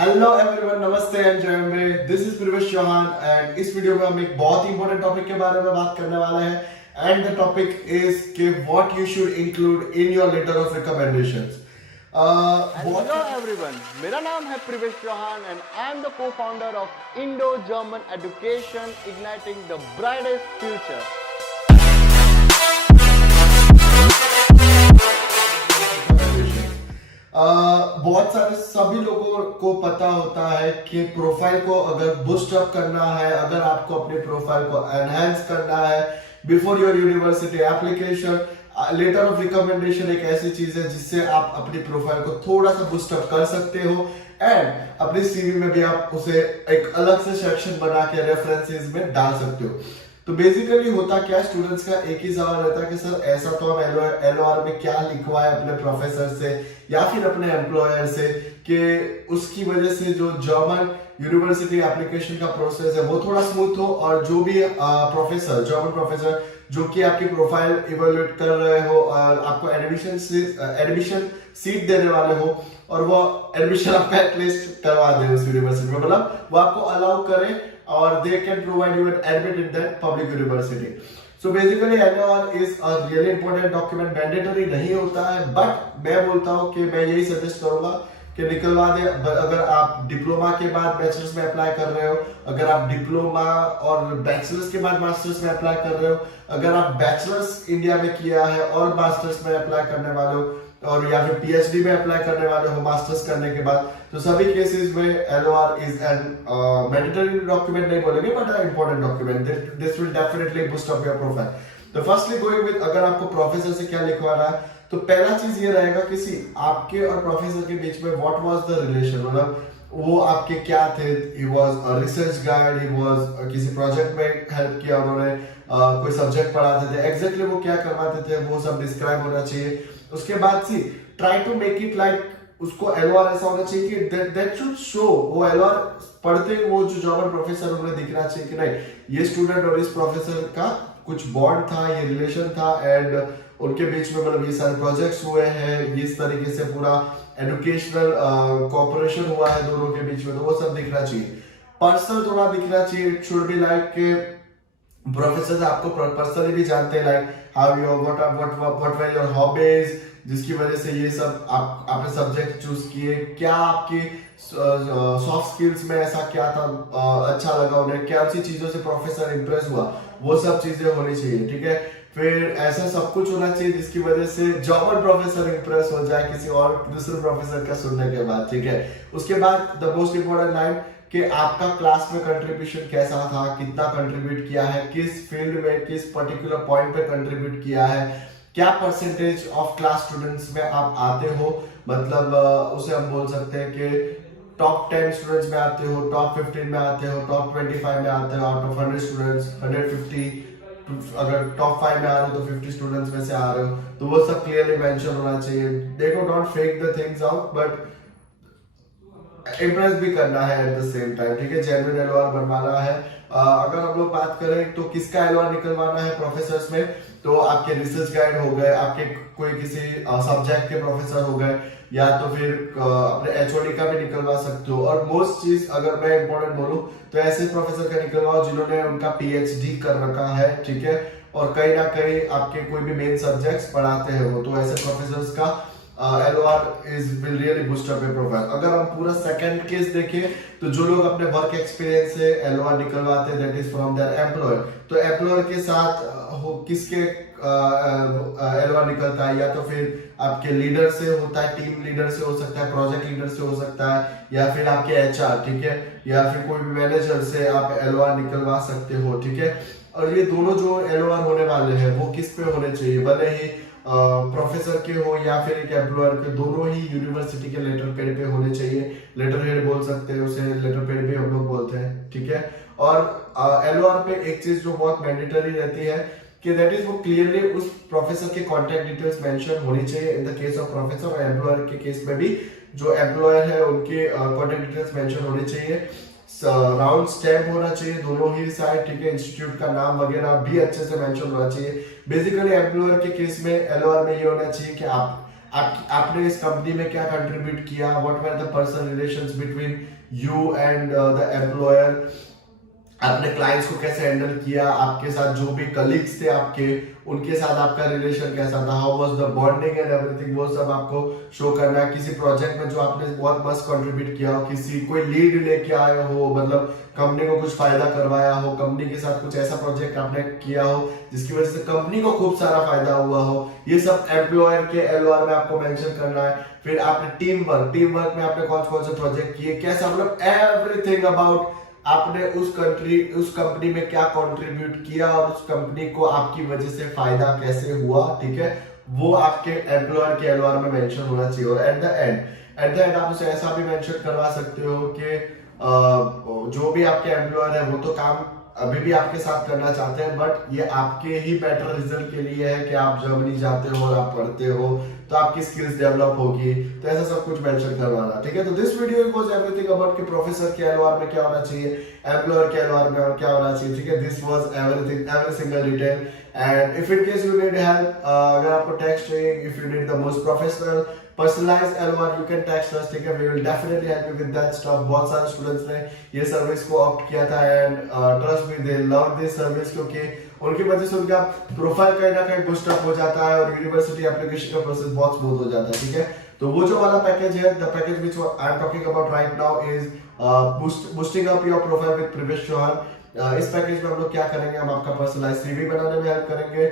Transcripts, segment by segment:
Hello everyone, नमस्ते and जय Ambe. This is प्रवेश चौहान एंड इस वीडियो में हम एक बहुत ही इंपॉर्टेंट टॉपिक के बारे में बात करने वाले हैं एंड द टॉपिक इज कि what you should include in your letter of recommendations. Hello everyone, मेरा नाम है Pravesh Chauhan and I am the cofounder of Indo German Education igniting the brightest future. बहुत सारे सभी लोगों को पता होता है कि प्रोफाइल को अगर बूस्ट अप करना है, अगर आपको अपने प्रोफाइल को एनहांस करना है before your university application, letter of recommendation एक ऐसी चीज है जिससे आप अपनी प्रोफाइल को थोड़ा सा बूस्ट अप कर सकते हो एंड अपने सीवी में भी आप उसे एक अलग से सेक्शन बना के रेफरेंसेस में डाल सकते हो। तो बेसिकली होता क्या, स्टूडेंट्स का एक ही सवाल रहता है कि सर ऐसा तो हम एलओआर में क्या लिखवाए अपने प्रोफेसर से या फिर अपने एम्प्लॉयर से कि उसकी वजह से जो जर्मन यूनिवर्सिटी एप्लीकेशन का प्रोसेस है वो थोड़ा स्मूथ हो और जो भी प्रोफेसर, जर्मन प्रोफेसर जो कि आपकी प्रोफाइल इवेलुएट कर रहे हो और आपको एडमिशन सीट देने वाले हो और वो एडमिशन आपका एटलीस्ट करवा दे उस यूनिवर्सिटी में, मतलब वो आपको अलाउ करे और they can provide you an admit in that public university. So basically LOR is a really important document, mandatory नहीं होता है, but मैं बोलता हूँ कि मैं यही सजेस्ट करूंगा कि निकलवा दे। अगर आप डिप्लोमा के बाद बैचलर्स में अप्लाई कर रहे हो, अगर आप डिप्लोमा और बैचलर्स के बाद मास्टर्स में अप्लाई कर रहे हो, अगर आप बैचलर्स इंडिया में किया है और मास्टर्स में अप्लाई करने वाले हो और या फिर पीएचडी में अप्लाई करने वाले हो मास्टर्स करने के बाद, तो सभी केसेस में LOR is an mandatory document नहीं बोलेंगे but a important document. This will definitely boost up your profile. तो फर्स्टली गोइंग विद, अगर आपको प्रोफेसर से क्या लिखवाना है तो पहला चीज ये रहेगा किसी आपके और प्रोफेसर के बीच में व्हाट वाज द रिलेशन, मतलब वो आपके क्या थे। He was a research guide, he was किसी प्रोजेक्ट में हेल्प किया उन्होंने, कोई सब्जेक्ट पढ़ाते थे, एग्जैक्टली वो क्या करवाते थे वो सब डिस्क्राइब होना चाहिए। उसके बाद see try to make it like उसको एलओआर ऐसा होना चाहिए कि दैट शुड शो, वो एलओआर पढ़ते वो जो जर्मन प्रोफेसर उन्हें दिखना चाहिए कि नहीं ये स्टूडेंट और इस प्रोफेसर का कुछ बॉन्ड था, ये रिलेशन था एंड उनके बीच में मतलब ये सारे प्रोजेक्ट्स हुए हैं, इस तरीके से पूरा एजुकेशनल कोऑपरेशन हुआ है दोनों के बीच में, तो वो सब दिखना चाहिए। पर्सनल थोड़ा दिखना चाहिए। इट शुड बी लाइक के प्रोफेसर आपको पर्सनली भी जानते हैं, like how your what were your hobbies, जिसकी वजह से ये सब आपने सब्जेक्ट चूज किए, क्या आपकी सॉफ्ट स्किल्स में ऐसा क्या था अच्छा लगा उन्हें, क्या सी चीजों से प्रोफेसर इंप्रेस हुआ, वो सब चीजें होनी चाहिए। ठीक है, फिर ऐसा सब कुछ होना चाहिए जिसकी वजह से जर्मन प्रोफेसर इंप्रेस हो जाए किसी और दूसरे प्रोफेसर का सुनने के बाद। ठीक है, उसके बाद द मोस्ट इंपोर्टेंट लाइन कि आपका क्लास में कंट्रीब्यूशन कैसा था, कितना कंट्रीब्यूट किया है, किस फील्ड में किस पर्टिकुलर पॉइंट पे कंट्रीब्यूट किया है, क्या परसेंटेज ऑफ क्लास स्टूडेंट्स में आप आते हो, मतलब उसे हम बोल सकते हैं कि टॉप 10 स्टूडेंट्स में आते हो, टॉप 15 में आते हो, टॉप 25 में आते हो, आउट ऑफ 100 स्टूडेंट्स 150, अगर टॉप 5 में आ रहे हो तो 50 स्टूडेंट्स में से आ रहे हो, तो वो सब क्लियरली मेंशन होना चाहिए। देखो, don't fake the things out but impress भी करना है एट द सेम टाइम। ठीक है, जेन्युइन एलओआर बनवाना है। अगर हम लोग बात करें तो किसका एलओआर निकलवाना है प्रोफेसर्स में, तो आपके रिसर्च गाइड हो गए, आपके कोई किसी सब्जेक्ट के प्रोफेसर हो गए, या तो फिर अपने एचओडी का भी निकलवा सकते हो। और मोस्ट चीज अगर मैं इंपॉर्टेंट बोलूं तो ऐसे प्रोफेसर का निकलवाओ जिन्होंने उनका पीएचडी कर रखा है। ठीक है, और कहीं ना कहीं आपके कोई भी मेन सब्जेक्ट्स पढ़ाते हैं वो, तो ऐसे प्रोफेसर्स का LOR will really boost up your profile। अगर हम पूरा सेकंड केस देखें तो जो लोग अपने वर्क एक्सपीरियंस से LOR निकलवाते हैं that is from their employer, तो एम्प्लॉयर के साथ किसके LOR निकलता है, या तो फिर आपके लीडर से होता है, टीम लीडर से हो सकता है, प्रोजेक्ट लीडर से हो सकता है, या फिर आपके एचआर, ठीक है, या फिर कोई भी मैनेजर से आप LOR निकलवा सकते हो। ठीक है, और ये दोनों जो LOR होने वाले हैं वो किस पे होने चाहिए, भले ही प्रोफेसर के हो या फिर एक एम्प्लॉयर के, दोनों ही यूनिवर्सिटी के लेटर पेड पे होने चाहिए। लेटर हेड बोल सकते हैं उसे, लेटर पेड भी हम लोग बोलते हैं। ठीक है, और एलओआर पे एक चीज जो बहुत मैंडेटरी रहती है कि दैट इज वो क्लियरली उस प्रोफेसर के कॉन्टैक्ट डिटेल्स मेंशन होनी चाहिए in the case of professor, और एम्प्लॉयर के केस में भी जो एम्प्लॉयर है उनके कॉन्टैक्ट डिटेल्स मेंशन होने चाहिए। राउंड स्टैम्प होना चाहिए दोनों ही साइड। ठीक है, इंस्टीट्यूट का नाम वगैरह भी अच्छे से मेंशन होना चाहिए। बेसिकली एम्प्लॉयर के केस में एलओआर में ये होना चाहिए कि आप आपने इस कंपनी में क्या कंट्रीब्यूट किया, what were the personal relations between you and the employer, आपने क्लाइंट्स को कैसे हैंडल किया, आपके साथ जो भी कलीग्स थे आपके, उनके साथ आपका रिलेशन कैसा था, how was the bonding and everything, वो सब आपको शो करना है। किसी प्रोजेक्ट में जो आपने बहुत मस्त कंट्रीब्यूट किया हो, किसी कोई लीड लेके आए हो, मतलब कंपनी को कुछ फायदा करवाया हो, कंपनी के साथ कुछ ऐसा प्रोजेक्ट आपने किया हो जिसकी वजह से कंपनी को खूब सारा फायदा हुआ हो, ये सब एम्प्लॉयर के एलओआर में आपको मेंशन करना है। फिर आपने टीम वर्क में आपने कौन कौन से प्रोजेक्ट किए, कैसा, मतलब एवरीथिंग अबाउट आपने उस कंपनी में क्या कंट्रीब्यूट किया और उस कंपनी को आपकी वजह से फायदा कैसे हुआ, ठीक है, वो आपके एम्प्लॉयर के एलओआर में मेंशन होना चाहिए। और एट द एंड आप उसे ऐसा भी मेंशन करवा सकते हो कि जो भी आपके एम्प्लॉयर है वो तो काम अभी भी आपके साथ करना चाहते हैं, बट ये आपके ही बेटर रिजल्ट के लिए है कि आप जर्मनी जाते हो और आप पढ़ते हो तो आपकी स्किल्स डेवलप होगी, तो ऐसा सब कुछ मेंशन करवाना, ठीक है। तो this video was everything about कि प्रोफेसर के एलओआर में क्या होना चाहिए, एम्प्लॉयर के एलओआर में क्या होना चाहिए, ठीक है। This was everything, every single detail. And if in case you need help, अगर आपको टेक्स्ट चाहिए, if you need the most professional personalised LOR, you can text us, ठीक है, we will definitely help you with that stuff. बहुत सारे students ने ये service को ऑप्ट किया था and trust me, they love this service, क्योंकि उनकी वजह से उनका प्रोफाइल कहीं ना कहीं बूस्ट अप हो जाता है और यूनिवर्सिटी एप्लीकेशन का प्रोसेस बहुत स्मूथ हो जाता है, ठीक है। तो वो जो वाला पैकेज है, the package which I am talking about right now is boosting up your profile with प्रवेश चौहान। इस पैकेज में हम लोग क्या करेंगे, हम आपका पर्सनलाइज सीवी बनाने में हेल्प करेंगे।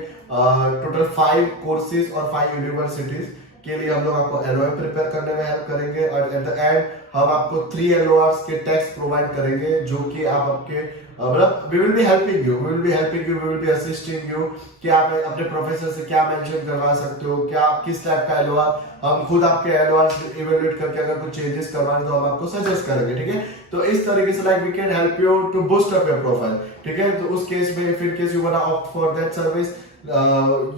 टोटल 5 कोर्सेज और 5 यूनिवर्सिटीज के लिए हम लोग आपको एलओआर प्रिपेयर करने में हेल्प करेंगे और एट द एंड हम आपको 3 एलओआर्स के टेक्स्ट प्रोवाइड करेंगे जो कि आप आपके मतलब we will be helping you, we will be assisting you कि आप अपने प्रोफेसर से क्या मेंशन करवा सकते हो, क्या किस टाइप का एलओआर, हम खुद आपके एलओआर इवैल्यूएट करके अगर कुछ चेंजेस करवाने तो हम आपको सजेस्ट करेंगे, ठीक है। तो इस तरीके से like we can help you to boost up your profile, ठीक है। तो उस केस में, if in case you want to opt for that service,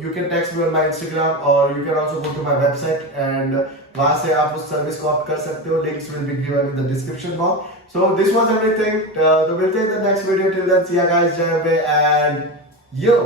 you can text me on my Instagram or you can also go to my website and वहां से आप उस service को ऑप्ट कर सकते हो। Links will be given in the description box. So this was everything, तो मिलते हैं in the next video. Till then see you guys, Jai and yo.